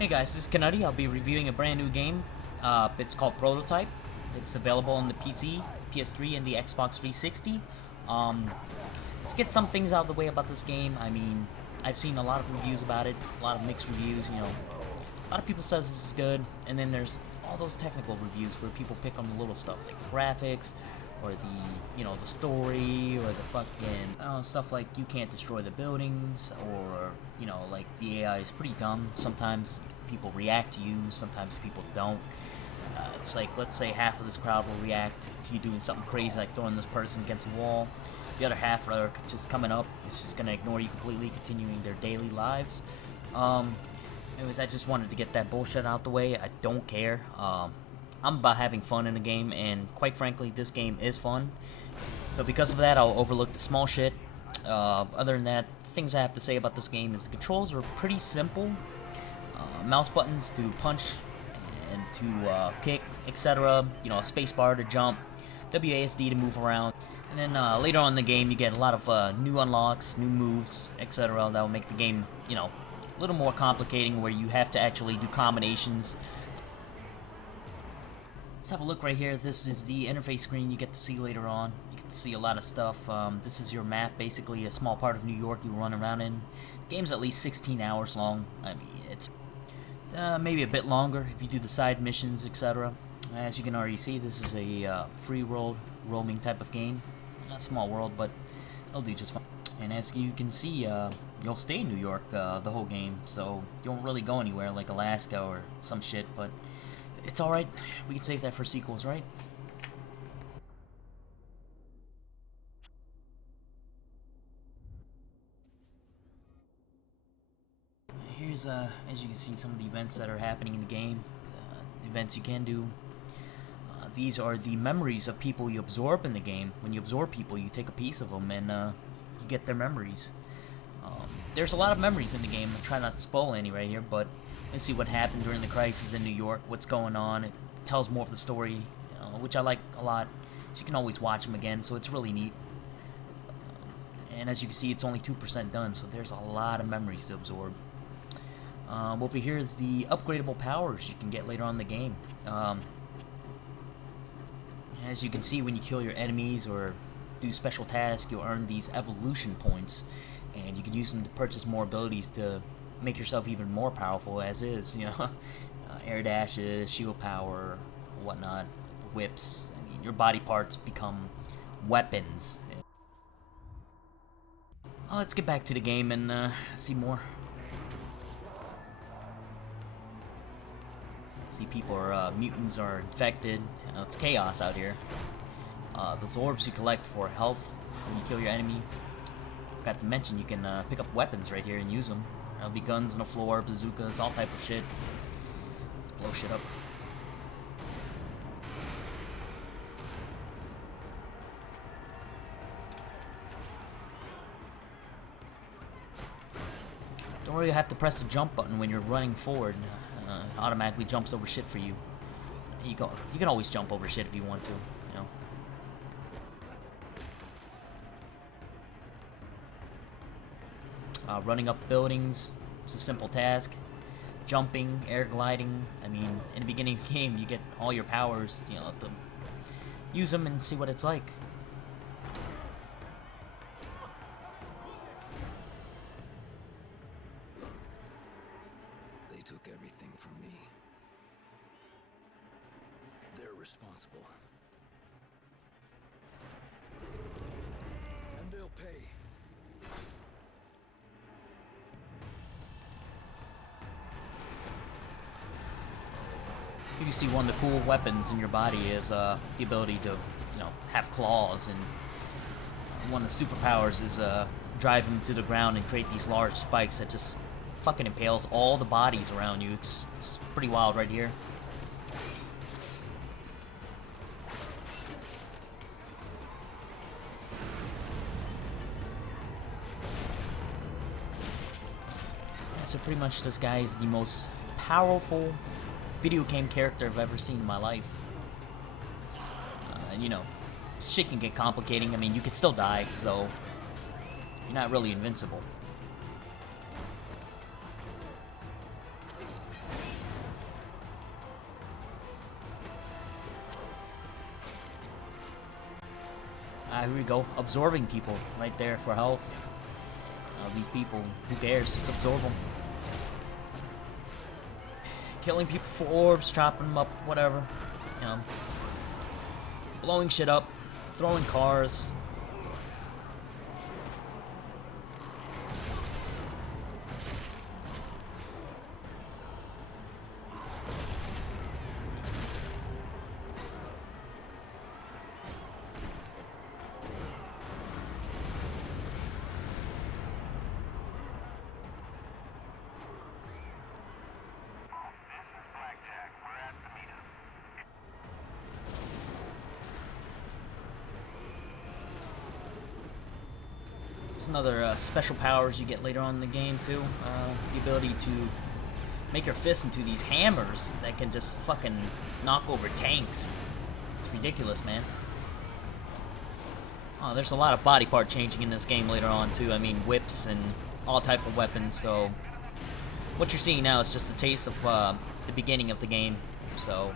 Hey guys, this is Kenuty. I'll be reviewing a brand new game. It's called Prototype. It's available on the PC, PS3, and the Xbox 360. Let's get some things out of the way about this game. I mean, I've seen a lot of reviews about it, a lot of mixed reviews, you know. A lot of people says this is good, and then there's all those technical reviews where people pick on the little stuff like the graphics, or the story, or the fucking stuff like you can't destroy the buildings, or like the AI is pretty dumb. Sometimes people react to you, sometimes people don't. It's like, let's say half of this crowd will react to you doing something crazy like throwing this person against a wall. The other half are just coming up, it's just gonna ignore you completely, continuing their daily lives. Anyways, I just wanted to get that bullshit out the way. I don't care. I'm about having fun in the game, and quite frankly, this game is fun. So because of that, I'll overlook the small shit. Other than that, things I have to say about this game is the controls are pretty simple. Mouse buttons to punch and to kick, etc. Spacebar to jump, WASD to move around. And then later on in the game, you get a lot of new unlocks, new moves, etc. that will make the game, a little more complicating, where you have to actually do combinations. Let's have a look right here. This is the interface screen you get to see later on. You get to see a lot of stuff. This is your map, basically a small part of New York you run around in. The game's at least 16 hours long. I mean, it's maybe a bit longer if you do the side missions, etc. As you can already see, this is a free world roaming type of game. Not a small world, but it'll do just fine. And as you can see, you'll stay in New York the whole game, so you won't really go anywhere like Alaska or some shit, but it's alright. We can save that for sequels, right? Here's, as you can see, some of the events that are happening in the game. The events you can do. These are the memories of people you absorb in the game. When you absorb people, you take a piece of them, and you get their memories. There's a lot of memories in the game. I'll try not to spoil any right here, but let's see what happened during the crisis in New York, what's going on. It tells more of the story, which I like a lot. So you can always watch them again, so it's really neat. And as you can see, it's only 2% done, so there's a lot of memories to absorb. Over here is the upgradable powers you can get later on in the game. As you can see, when you kill your enemies or do special tasks, you'll earn these evolution points, and you can use them to purchase more abilities to make yourself even more powerful as is, air dashes, shield power, whatnot, whips. I mean, your body parts become weapons. Let's get back to the game and see more. See, people are, mutants are infected. It's chaos out here. Those orbs you collect for health when you kill your enemy. Forgot to mention, you can pick up weapons right here and use them. There'll be guns on the floor, bazookas, all type of shit. Blow shit up. Don't worry, you have to press the jump button when you're running forward. It automatically jumps over shit for you. You can always jump over shit if you want to, Running up buildings, it's a simple task. Jumping, air gliding. I mean, in the beginning of the game, you get all your powers, to use them and see what it's like. They took everything from me. They're responsible. And they'll pay. You can see one of the cool weapons in your body is the ability to, have claws, and one of the superpowers is drive them to the ground and create these large spikes that just fucking impales all the bodies around you. It's pretty wild right here. Yeah, so pretty much this guy is the most powerful video game character I've ever seen in my life. And shit can get complicating. I mean, you can still die, so you're not really invincible. Ah, here we go. Absorbing people right there for health. These people, who cares? Just absorb them. Killing people for orbs, chopping them up, whatever. You know, blowing shit up, throwing cars. Another special powers you get later on in the game too. The ability to make your fists into these hammers that can just fucking knock over tanks. It's ridiculous, man. Oh, there's a lot of body part changing in this game later on too. I mean, whips and all type of weapons. So what you're seeing now is just a taste of the beginning of the game. So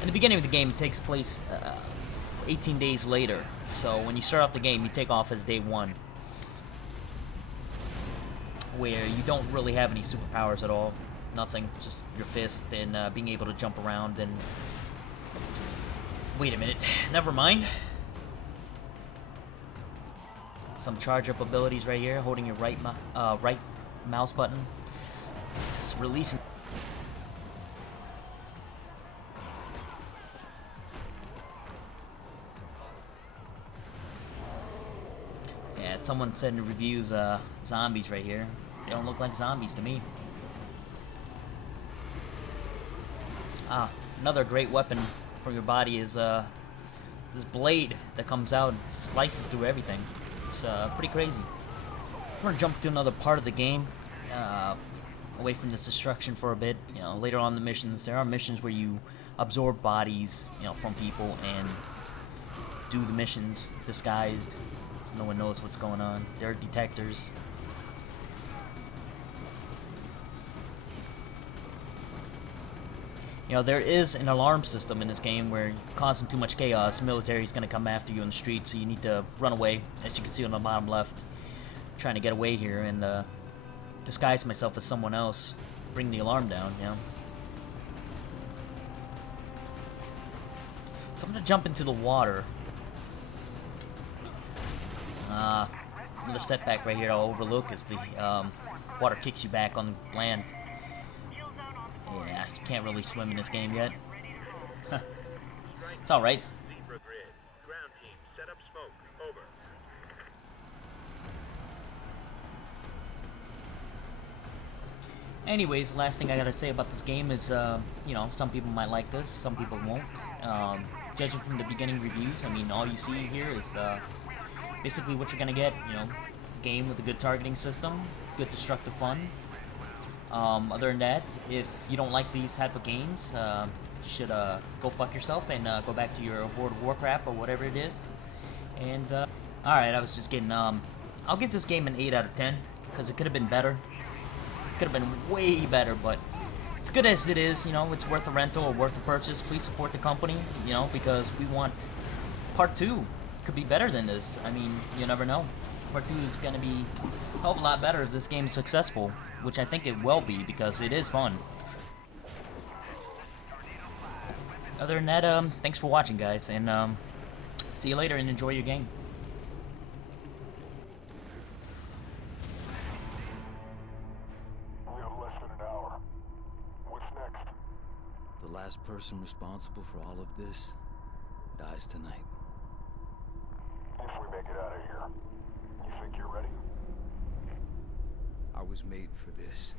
in the beginning of the game, it takes place 18 days later. So when you start off the game, you take off as day 1. Where you don't really have any superpowers at all. Nothing, just your fist and being able to jump around and... Wait a minute, never mind. Some charge-up abilities right here, holding your right mouse button. Just releasing... Yeah, someone said in the reviews, zombies right here. They don't look like zombies to me. Ah, another great weapon for your body is this blade that comes out and slices through everything. It's pretty crazy. We're gonna jump to another part of the game, away from this destruction for a bit. You know, later on in the missions, there are missions where you absorb bodies, you know, from people and do the missions disguised. No one knows what's going on. There are detectors. You know, there is an alarm system in this game where causing too much chaos, the military is going to come after you in the street, so you need to run away. As you can see on the bottom left, I'm trying to get away here and disguise myself as someone else, bring the alarm down, you know. So I'm going to jump into the water. Another setback right here I'll overlook is the water kicks you back on land. Yeah, you can't really swim in this game yet. It's alright. Anyways, last thing I gotta say about this game is, you know, some people might like this, some people won't. Judging from the beginning reviews, I mean, all you see here is basically what you're gonna get, you know, game with a good targeting system, good destructive fun. Other than that, if you don't like these type of games, you should go fuck yourself and go back to your World of Warcraft or whatever it is. And alright, I was just kidding. I'll give this game an 8 out of 10 because it could have been better. It could have been way better, but it's good as it is. You know, it's worth a rental or worth a purchase. Please support the company, you know, because we want part 2. Could be better than this. I mean, you never know. Part 2 is going to be a hell of a lot better if this game is successful, which I think it will be because it is fun. Other than that, thanks for watching, guys, and see you later and enjoy your game. We have less than an hour. What's next? The last person responsible for all of this dies tonight. If we make it out of here, you think you're ready? I was made for this.